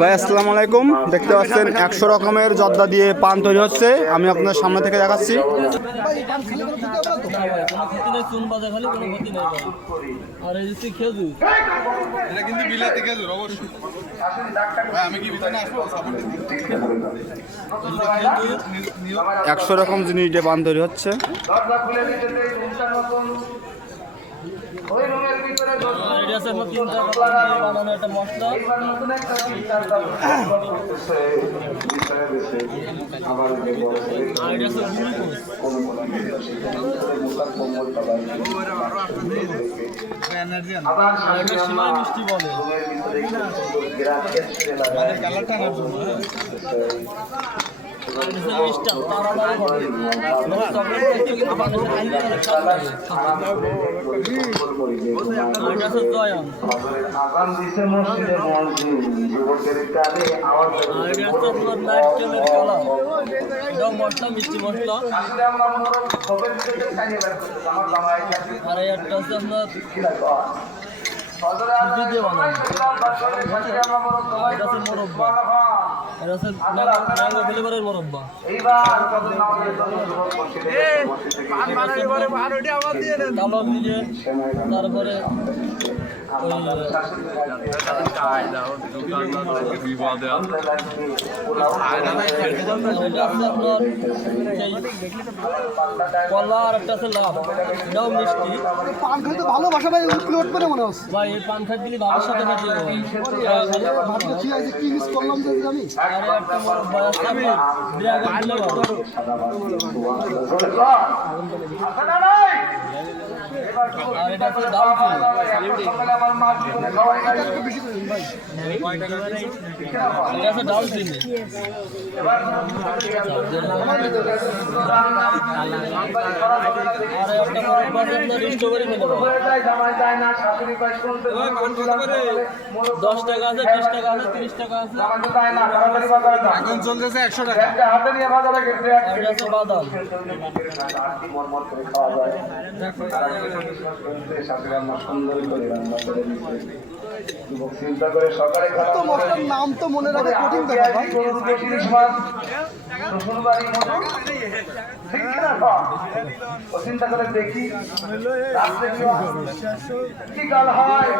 ভাই আসসালামু আলাইকুম। দেখতে পাচ্ছেন 100 রকমের জর্দা দিয়ে পান তৈরি হচ্ছে। আমি আপনাদের সামনে থেকে দেখাচ্ছি। একশো রকম জিনিস দিয়ে পান তৈরি হচ্ছে। ওই রুমের ভিতরে এটা আছে আমরা তিনটা বানানো একটা মশলা নতুন একটা চিন্তার আবার আর এটা আছে গ্লুকোজ আবার এটা সীমাই মিষ্টি বলে মানে কালারটা না মিষ্টি মশলা আর একটা হচ্ছে আপনার মোরব্বা এটা হচ্ছে ম্যাঙ্গো ফ্লেভারের মোরব্বা কালো ভিজে তারপরে কলা আর একটা আছে লাভ এটাও মিষ্টি পান খাইতে ভালোবাসা ভাই উঠলোট করে মনে হচ্ছে ভাই এই পান খাই দিলে ভাবের সাথে খাইতে ভাবতে কি আছে কি মিস করলাম যে আমি আরে একটা মোরব্বা আছে ড্রাগন ফ্লেভার আর এটা হচ্ছে ডালচিনি আর একটা মোরব্বা স্ট্রবেরি ফ্লেভার 10 টাকা আছে 20 টাকা আছে 30 টাকা আছে এখন চলতেছে 100 টাকা। আর এটা আছে বাদাম চিন্তা করে সকালে তো মশলার নাম তো মনে রাখা কঠিন ব্যাপার ভাই চিন্তা করে দেখি কি কাল হয়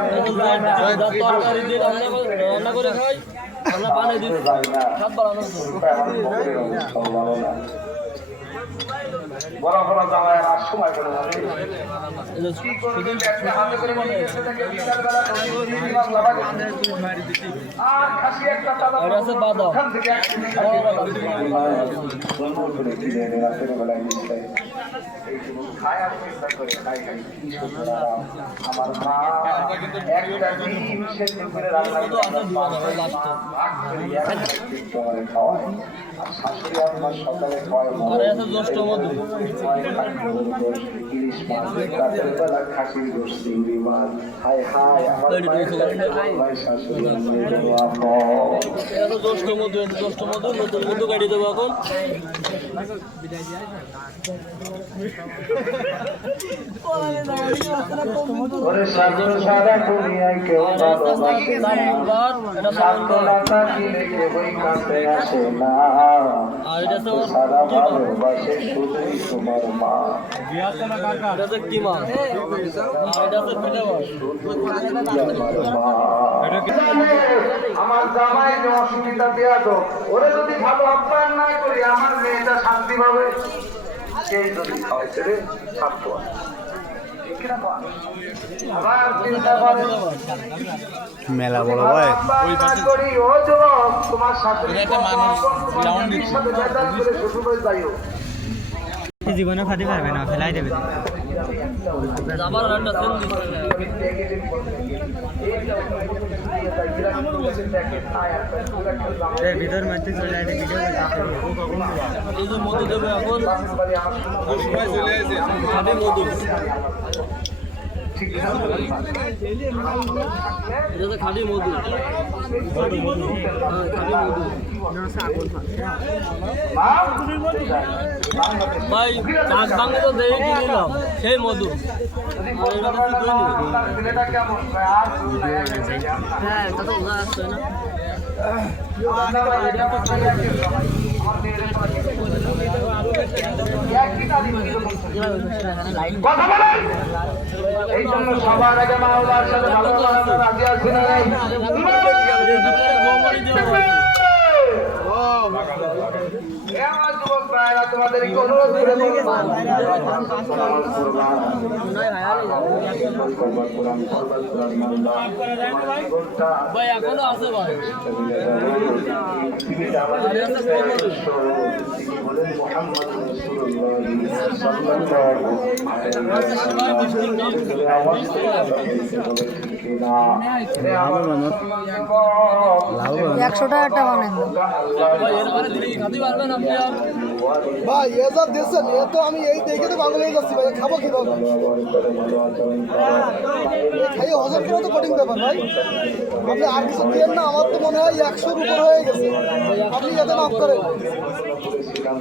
তরকারি দিয়ে রান্না করে খাই আমরা পানি দিই খাত বাড়ানোর বড় বড় জামায় আর সময় করে আর খাসি একটা এটা আছে বাদাম আমার মা একটা ডিম সেদ্ধ করে রান্না খাওয়ায় আর শাশুড়ি আমার সকালে খাওয়ায় আর আছে জ্যৈষ্ঠ মধু ইলিশ মাছ রাতের বেলা খাসির গোশ চিংড়ি মাছ হায় হায় আমার ভাই শাশুড়ি এটা জ্যৈষ্ঠ মধু নতুন মধু কাটিয়ে দেবো এখন ওরে সারা দুনিয়ায় কেউ ভালোবাসে না সান্ত্বনা দিলে কেউই কাছে আসে না আর এটা তো সারা ভালোবাসে শুধুই তোমার মা এটা তো কি মাছ আর এটা তো ফ্লেভার আমার জামাই যে অসুবিধা দেওয়া তো ওরে যদি ভালো আপ্যায়ন না করি আমার মেয়েটা শান্তি পাবে সেই যদি খাওয়াইছে রে থাকতো আবার চিন্তা করে মেলা বড় ভাই করি ও যুবক তোমার সাথে শ্বশুর বাড়ি যাইও জীবনে ফাটি পারবে না ফেলাই দেবে আবার একটা ভিতর মধ্যে চলে আসে ভিডিও এই যে মধু দেবো এখন খাঁটি মধু এটা তো খাঁটি মধু। খাঁটি মধু। ভাই চাক ভাঙে তো দেখে কি নিলাম সেই মধু। ছেলেটা কেমন হ্যাঁ তা তো বোঝা যাচ্ছে না। কথা বলেন। এই জন্য সবার আগে মা বাবার সাথে ভালো করানো রাজি আছি না নাই? এ আমার যুবক ভাইরা, তোমাদেরকে অনুরোধ করে বলবো, ভাই এখনো আছে ভাই। ভাই এরপরে দিলে কি খাতে পারবেন আপনি আর? ভাই এ যা দিয়েছেন এ তো আমি এই দেখে তো পাগল হয়ে যাচ্ছি ভাই, খাবো কিভাবে? খাইয়ে হজম করা তো কঠিন ব্যাপার ভাই। আপনি আর কিছু দেন না, আমার তো মনে হয় 100-র উপর হয়ে গেছে। আপনি যাতে মাফ করেন।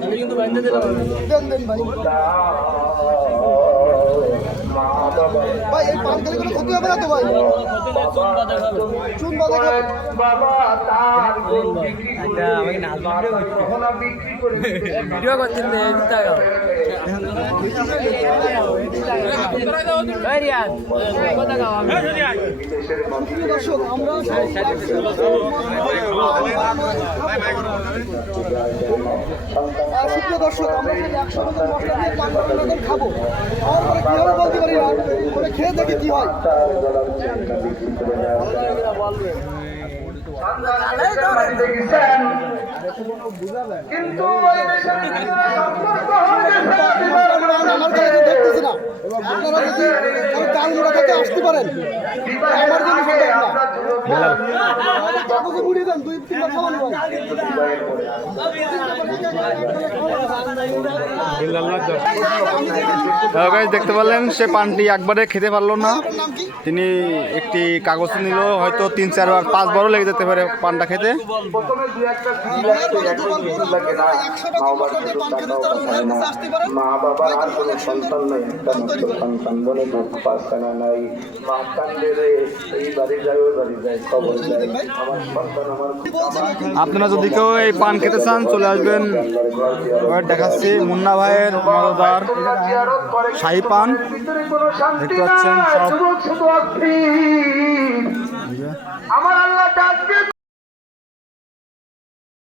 আমি কিন্তু বাইন্দে দিলাম। দেন ভাই। ভাই এই পান খেলে কোনো ক্ষতি হবে না তো ভাই? চুন বাদে খাবেন। বাবা তার আমাকে বিক্রি করে ভিডিও করছেন টাকা। প্রিয় দর্শক, আমরা সুপ্রিয় দর্শক, আমরা সেই 100 রকম মশলা দিয়ে পান বানানোর খাবো। খাওয়ার পরে কিভাবে বলতে পারি না, ওটা খেয়ে দেখি কি হয়। কিন্তু ওই দেশের ভিতরে সম্পর্ক হয়ে গেছে। আমার কাছে দেখতেছি না। আপনারা যদি কালমুড়া থেকে আসতে পারেন, আমার জন্য সম্ভব না। কাগজে মুড়িয়ে দেন, 2-3 বার খাওয়ানো হয়। গাইস দেখতে পারলেন সে পানটি একবারে খেতে পারলো না। আপনার নাম কি? তিনি একটি কাগজ নিল, হয়তো 3-4 বার 5 বারও লেগে যেতে পারে পানটা খেতে। প্রথমে দুই একটা সিঁড়ি লাগে না। 100 টাকা মশলা দিয়ে পান খেতে তারা মুড়িয়ে কাছে আসতে পারেন। মা বাবা আর হয়তো কোনো অনেক সুন্দর সন্তান নাই, একটা পান তৈরি মাত্র করেন। সন্তান বলে দুঃখ পাচ্ছানা নাই। মা কান্দে রে, এই বাড়ি যায় ওই বাড়ি যায়, খবর যায় আমার সন্তান আমার কি বলছেন এখন? আপনারা যদি কেউ এই পান খেতে চান চলে আসবেন। এবার দেখাচ্ছি মুন্না ভাইয়ের মজাদার জিয়ারত করে শাহী পান। ভিতরে কোনো শান্তি দেখতে পাচ্ছেন নাই, সব। যুবক শুধু অস্থির। আমার আল্লাহ ডাক দিয়ে